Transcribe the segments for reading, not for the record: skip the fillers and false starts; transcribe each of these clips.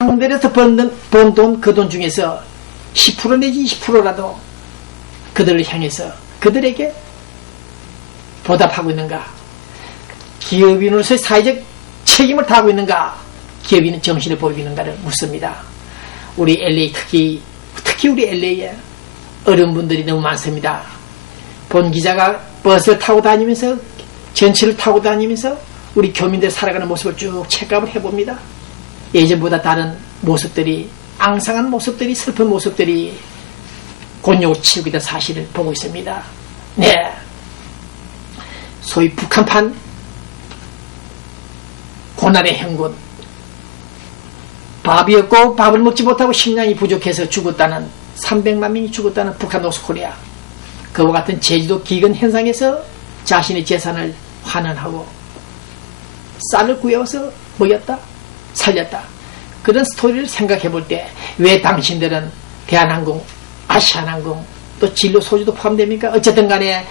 상대에서 번 돈, 그 돈 중에서 10% 내지 20%라도 그들을 향해서 그들에게 보답하고 있는가? 기업인으로서의 사회적 책임을 다하고 있는가? 기업인은 정신을 보이고 있는가를 묻습니다. 우리 LA 특히 우리 LA에 어른분들이 너무 많습니다. 본 기자가 버스를 타고 다니면서 전철을 타고 다니면서 우리 교민들 살아가는 모습을 쭉 체크업을 해봅니다. 예전보다 다른 모습들이, 앙상한 모습들이, 슬픈 모습들이 곤욕을 치르고 있다는 사실을 보고 있습니다. 네, 소위 북한판 고난의 행군, 밥이 없고 밥을 먹지 못하고 식량이 부족해서 죽었다는 300만 명이 죽었다는 북한 노스코리아, 그와 같은 제주도 기근 현상에서 자신의 재산을 환원하고 쌀을 구해와서 먹였다, 살렸다. 그런 스토리를 생각해 볼 때 왜 당신들은 대한항공, 아시아나항공, 또 진로 소주도 포함됩니까? 어쨌든 간에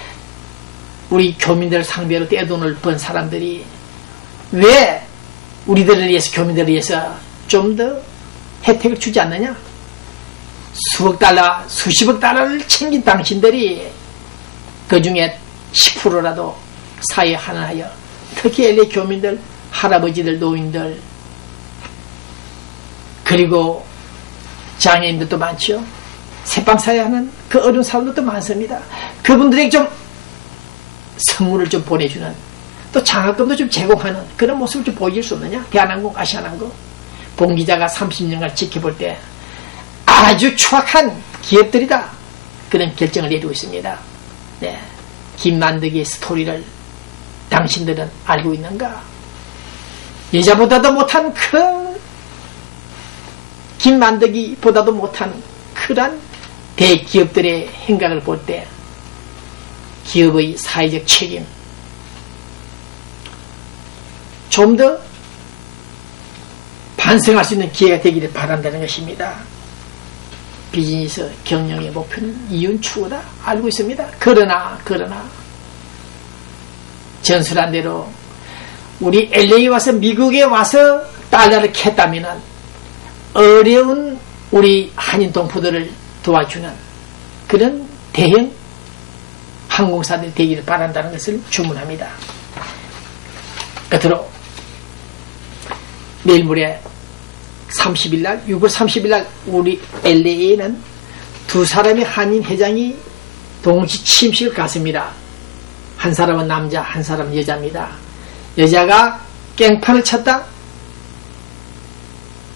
우리 교민들 상대로 떼돈을 번 사람들이 왜 우리들을 위해서, 교민들을 위해서 좀 더 혜택을 주지 않느냐? 수억 달러, 수십억 달러를 챙긴 당신들이 그 중에 10%라도 사회에 환원하여, 특히 LA 교민들, 할아버지들, 노인들, 그리고 장애인들도 많죠. 새빵사회 하는 그 어려운 사람들도 많습니다. 그분들에게 좀 선물을 좀 보내주는, 또 장학금도 좀 제공하는 그런 모습을 좀 보여줄 수 없느냐? 대한항공, 아시아나항공. 본 기자가 30년간 지켜볼 때 아주 추악한 기업들이다, 그런 결정을 내리고 있습니다. 네, 김만덕의 스토리를 당신들은 알고 있는가? 여자보다도 못한 그 김만덕이보다도 못한 그런 대기업들의 행각을 볼 때 기업의 사회적 책임, 좀 더 반성할 수 있는 기회가 되기를 바란다는 것입니다. 비즈니스 경영의 목표는 이윤 추구다, 알고 있습니다. 그러나 전술한 대로 우리 LA 와서, 미국에 와서 달러를 캤다면 어려운 우리 한인 동포들을 도와주는 그런 대형 항공사들이 되기를 바란다는 것을 주문합니다. 끝으로 내일 모레 30일날, 6월 30일날 우리 LA에는 두 사람의 한인 회장이 동시 취임식을 갖습니다. 한 사람은 남자, 한 사람은 여자입니다. 여자가 깽판을 쳤다,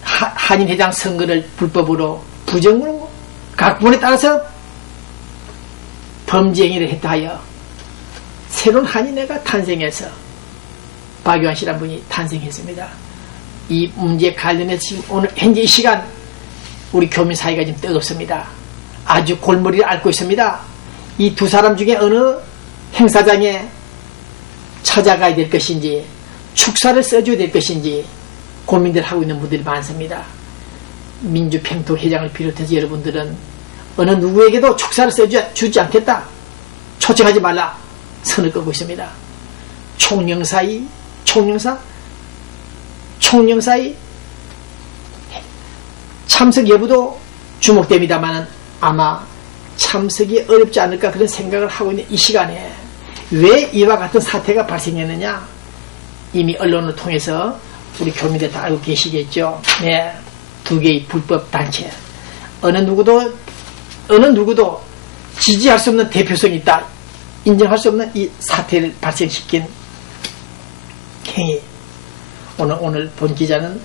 한인 회장 선거를 불법으로, 부정으로, 각 부분에 따라서 범죄 행위를 했다 하여 새로운 한인회가 탄생해서 박유한 씨라는 분이 탄생했습니다. 이 문제에 관련해서 지금 오늘 현재 이 시간 우리 교민 사이가 지금 뜨겁습니다. 아주 골머리를 앓고 있습니다. 이 두 사람 중에 어느 행사장에 찾아가야 될 것인지, 축사를 써줘야 될 것인지 고민들 하고 있는 분들이 많습니다. 민주평통 회장을 비롯해서 여러분들은 어느 누구에게도 축사를 써주지 않겠다, 초청하지 말라 선을 끄고 있습니다. 총영사의 참석 여부도 주목됩니다만 아마 참석이 어렵지 않을까, 그런 생각을 하고 있는 이 시간에 왜 이와 같은 사태가 발생했느냐? 이미 언론을 통해서 우리 교민들 다 알고 계시겠죠. 네, 두 개의 불법 단체, 어느 누구도 지지할 수 없는 대표성이 있다, 인정할 수 없는 이 사태를 발생시킨 행위. 오늘 본 기자는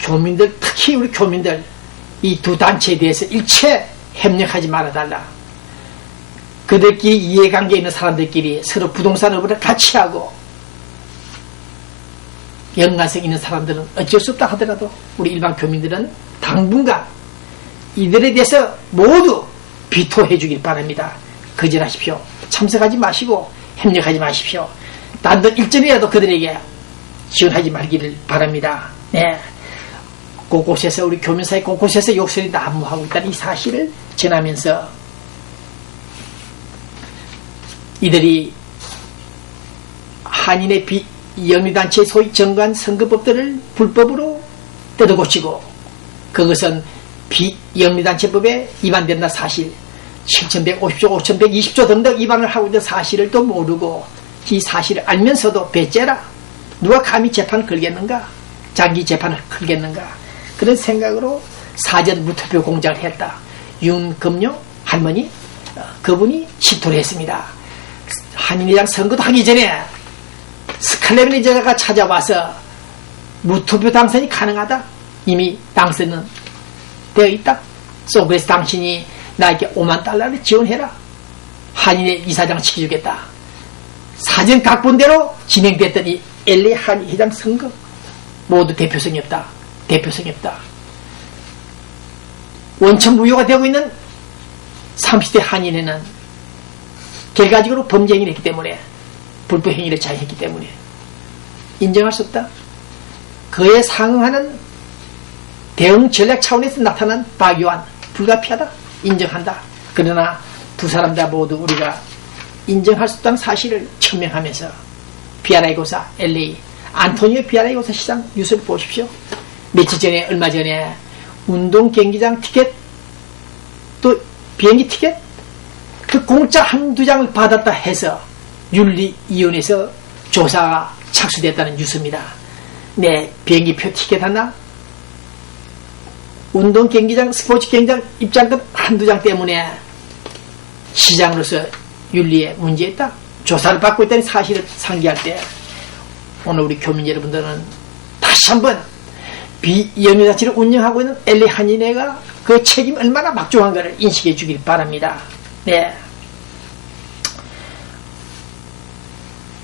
교민들, 특히 우리 교민들, 이 두 단체에 대해서 일체 협력하지 말아달라. 그들끼리 이해관계 있는 사람들끼리 서로 부동산 업을 같이 하고, 연관성 있는 사람들은 어쩔 수 없다 하더라도 우리 일반 교민들은 당분간 이들에 대해서 모두 비토해 주길 바랍니다. 거절하십시오. 참석하지 마시고 협력하지 마십시오. 단돈 1점이라도 그들에게 지원하지 말기를 바랍니다. 네, 곳곳에서 우리 교민사회 곳곳에서 욕설이 난무하고 있다는 이 사실을 전하면서, 이들이 한인의 영리단체 소위 정관 선거법들을 불법으로 뜯어고치고 그것은 비영리단체법에 위반된다 사실 7150조 5120조 등등 위반을 하고 있는 사실을 또 모르고 이 사실을 알면서도 배째라 누가 감히 재판을 걸겠는가 장기 재판을 걸겠는가 그런 생각으로 사전 무투표 공작을 했다. 윤금용 할머니 그분이 집토를 했습니다. 한인회장 선거도 하기 전에 스칼레빈 저자가 찾아와서 무투표 당선이 가능하다. 이미 당선은 되어 있다. 그래서 당신이 나에게 5만 달러를 지원해라. 한인회 이사장 시켜주겠다. 사전 각본대로 진행됐던 이 LA 한인회장 선거 모두 대표성이 없다. 대표성이 없다. 원천 무효가 되고 있는 30대 한인회는 결과적으로 범죄 행위를 했기 때문에 불법 행위를 자행했기 때문에 인정할 수 없다. 그에 상응하는 대응 전략 차원에서 나타난 박요한 불가피하다. 인정한다. 그러나 두 사람 다 모두 우리가 인정할 수 없다는 사실을 천명하면서 비아라이 고사 LA 안토니오 비아라이 고사 시장 뉴스를 보십시오. 며칠 전에 얼마 전에 운동 경기장 티켓 또 비행기 티켓 그 공짜 한두 장을 받았다 해서 윤리위원회에서 조사가 착수됐다는 뉴스입니다. 네, 비행기표 티켓 하나 운동 경기장 스포츠 경기장 입장권 한두 장 때문에 시장으로서 윤리에 문제있다. 조사를 받고 있다는 사실을 상기할 때 오늘 우리 교민 여러분들은 다시 한번 비영리자치를 운영하고 있는 LA 한인회가 그 책임이 얼마나 막중한 것을 인식해 주길 바랍니다. 네.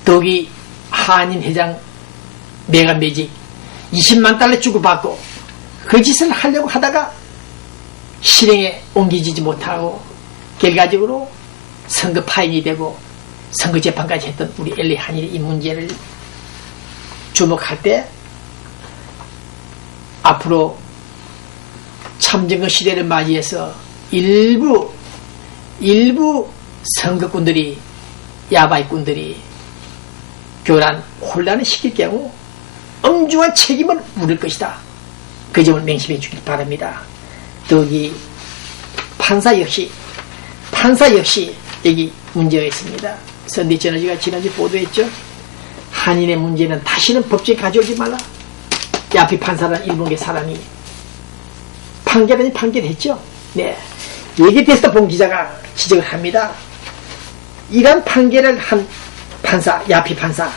더욱이 한인회장 매각 매직 20만 달러 주고 받고 그 짓을 하려고 하다가 실행에 옮기지 못하고 결과적으로 선거 파행이 되고 선거 재판까지 했던 우리 LA 한인의 이 문제를 주목할 때 앞으로 참정권 시대를 맞이해서 일부 선거꾼들이 야바이꾼들이 교란 혼란을 시킬 경우 엄중한 책임을 물을 것이다. 그 점을 맹심해 주길 바랍니다. 더욱이 판사 역시 여기 문제가 있습니다. 선대 저널지가 지난주 보도했죠. 한인의 문제는 다시는 법정에 가져오지 말라. 야피 판사라는 일본계 사람이 판결 판결했죠. 네, 얘기에 대해서 본 기자가 지적을 합니다. 이런 판결을 한 판사, 야피 판사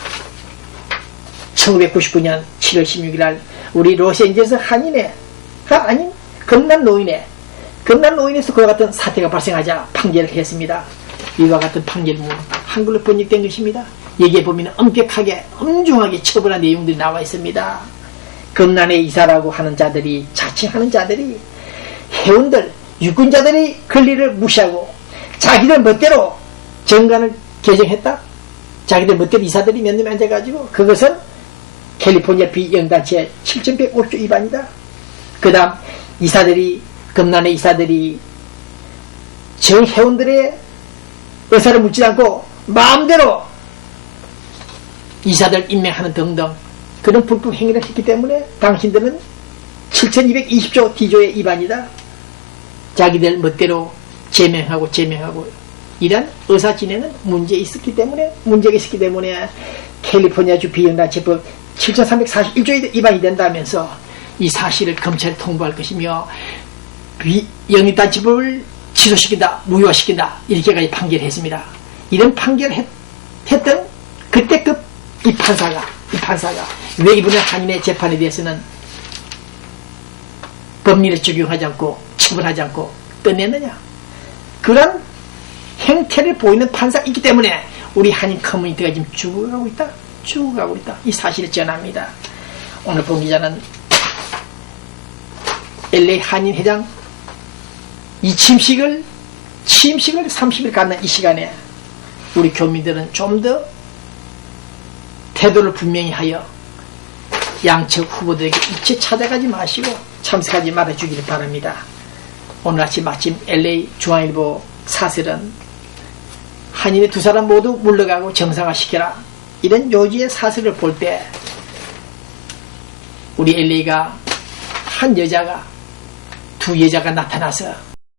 1999년 7월 16일 날 우리 로스앤젤레스 한인회가 아닌 금난노인에서 그와 같은 사태가 발생하자 판결을 했습니다. 이와 같은 판결문 한글로 번역된 것입니다. 여기에 보면 엄격하게 엄중하게 처벌한 내용들이 나와 있습니다. 금난의 이사라고 하는 자들이 자칭하는 자들이 회원들 유권자들의 권리를 무시하고 자기들 멋대로 정관을 개정했다. 자기들 멋대로 이사들이 몇 년 앉아가지고 그것은 캘리포니아 비영단체 7105조 위반이다. 그 다음 금난의 이사들이 정 회원들의 의사를 묻지 않고 마음대로 이사들 임명하는 등등 그런 불법 행위를 했기 때문에 당신들은 7220조 D조의 위반이다. 자기들 멋대로 제명하고 이런 의사 진행은 문제가 있었기 때문에 캘리포니아주 비영단체법 7341조의 위반이 된다면서 이 사실을 검찰에 통보할 것이며 비영리단체법을 취소시킨다, 무효화시킨다 이렇게까지 판결했습니다. 이런 판결을 했던 그때급 이 판사가 왜 이번에 한인의 재판에 대해서는 법리를 적용하지 않고 처벌하지 않고 끝냈느냐. 그런 행태를 보이는 판사가 있기 때문에 우리 한인 커뮤니티가 지금 죽어가고 있다. 이 사실을 전합니다. 오늘 본 기자는 LA 한인 회장 이 취임식을 30일 갖는 이 시간에 우리 교민들은 좀 더 태도를 분명히 하여 양측 후보들에게 일체 찾아가지 마시고 참석하지 말아주기를 바랍니다. 오늘 아침 LA 중앙일보 사설은 한인의 두 사람 모두 물러가고 정상화시켜라 이런 요지의 사설을 볼 때 우리 LA가 한 여자가 두 여자가 나타나서